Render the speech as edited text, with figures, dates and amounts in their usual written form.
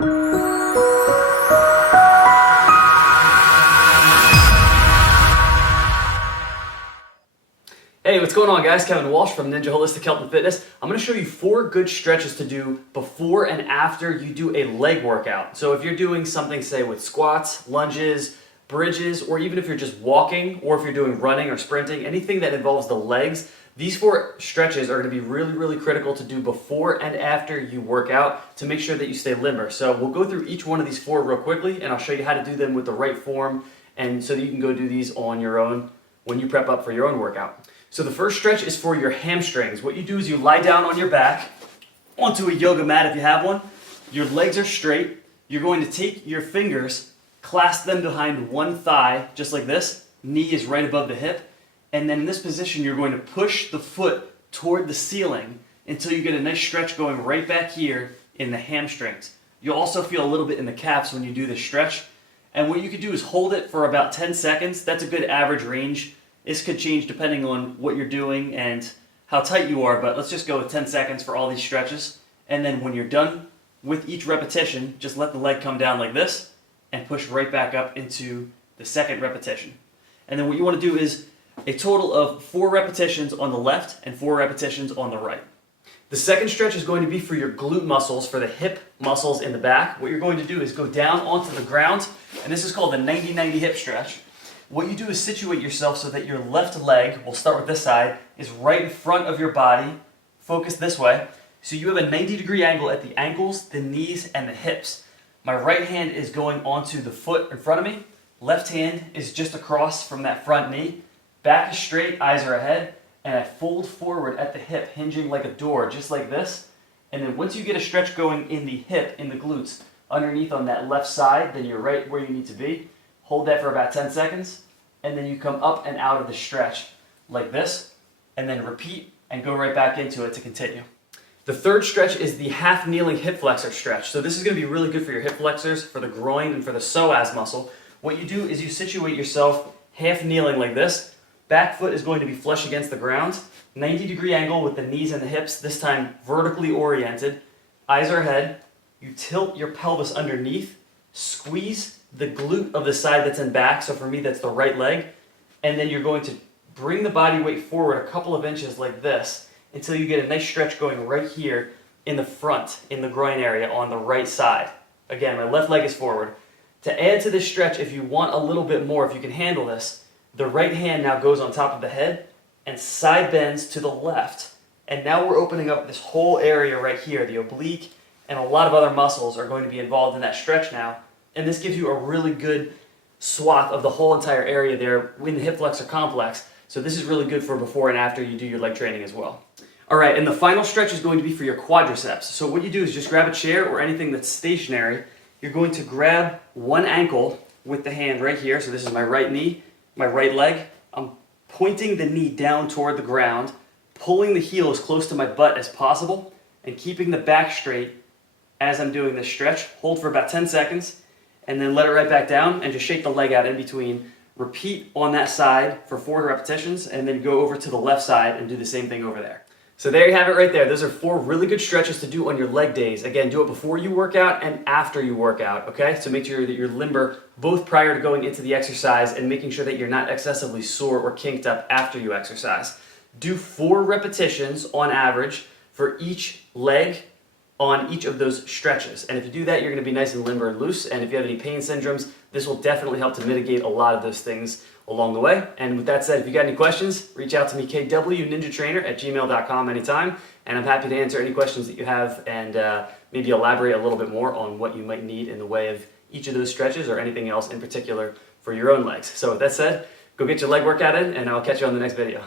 Hey, what's going on guys? Kevin Walsh from Ninja Holistic Health and Fitness. I'm going to show you 4 good stretches to do before and after you do a leg workout. So if you're doing something, say with squats, lunges, bridges, or even if you're just walking, or if you're doing running or sprinting, anything that involves the legs, these 4 stretches are going to be really critical to do before and after you work out to make sure that you stay limber. So we'll go through each one of these 4 real quickly, and I'll show you how to do them with the right form, and so that you can go do these on your own when you prep up for your own workout. So the first stretch is for your hamstrings. What you do is you lie down on your back onto a yoga mat if you have one. Your legs are straight. You're going to take your fingers, clasp them behind one thigh, just like this. Knee is right above the hip. And then in this position, you're going to push the foot toward the ceiling until you get a nice stretch going right back here in the hamstrings. You'll also feel a little bit in the calves when you do this stretch. And what you could do is hold it for about 10 seconds. That's a good average range. This could change depending on what you're doing and how tight you are, but let's just go with 10 seconds for all these stretches. And then when you're done with each repetition, just let the leg come down like this and push right back up into the second repetition. And then what you want to do is a total of 4 repetitions on the left and 4 repetitions on the right. The second stretch is going to be for your glute muscles, for the hip muscles in the back. What you're going to do is go down onto the ground, and this is called the 90-90 hip stretch. What you do is situate yourself so that your left leg, we'll start with this side, is right in front of your body, focused this way. So you have a 90-degree angle at the ankles, the knees, and the hips. My right hand is going onto the foot in front of me. Left hand is just across from that front knee. Back is straight, eyes are ahead, and I fold forward at the hip, hinging like a door, just like this. And then once you get a stretch going in the hip, in the glutes, underneath on that left side, then you're right where you need to be. Hold that for about 10 seconds, and then you come up and out of the stretch like this, and then repeat and go right back into it to continue. The third stretch is the half kneeling hip flexor stretch. So this is going to be really good for your hip flexors, for the groin, and for the psoas muscle. What you do is you situate yourself half kneeling like this. Back foot is going to be flush against the ground. 90-degree angle with the knees and the hips, this time vertically oriented. Eyes are ahead. You tilt your pelvis underneath, squeeze the glute of the side that's in back, so for me that's the right leg, and then you're going to bring the body weight forward a couple of inches like this until you get a nice stretch going right here in the front, in the groin area on the right side. Again, my left leg is forward. To add to this stretch, if you want a little bit more, if you can handle this, the right hand now goes on top of the head and side bends to the left, and now we're opening up this whole area right here. The oblique and a lot of other muscles are going to be involved in that stretch now. And this gives you a really good swath of the whole entire area there in the hip flexor complex. So this is really good for before and after you do your leg training as well. All right, and the final stretch is going to be for your quadriceps. So what you do is just grab a chair or anything that's stationary. You're going to grab one ankle with the hand right here. So this is my right knee, my right leg. I'm pointing the knee down toward the ground, pulling the heel as close to my butt as possible, and keeping the back straight as I'm doing this stretch. Hold for about 10 seconds. And then let it right back down and just shake the leg out in between. Repeat on that side for 4 repetitions, and then go over to the left side and do the same thing over there. So there you have it right there. Those are 4 really good stretches to do on your leg days. Again, do it before you work out and after you work out, okay? So make sure that you're limber both prior to going into the exercise and making sure that you're not excessively sore or kinked up after you exercise. Do 4 repetitions on average for each leg on each of those stretches. And if you do that, you're going to be nice and limber and loose. And if you have any pain syndromes, this will definitely help to mitigate a lot of those things along the way. And with that said, if you got any questions, reach out to me, kwninjatrainer@gmail.com anytime. And I'm happy to answer any questions that you have and maybe elaborate a little bit more on what you might need in the way of each of those stretches or anything else in particular for your own legs. So with that said, go get your leg workout in, and I'll catch you on the next video.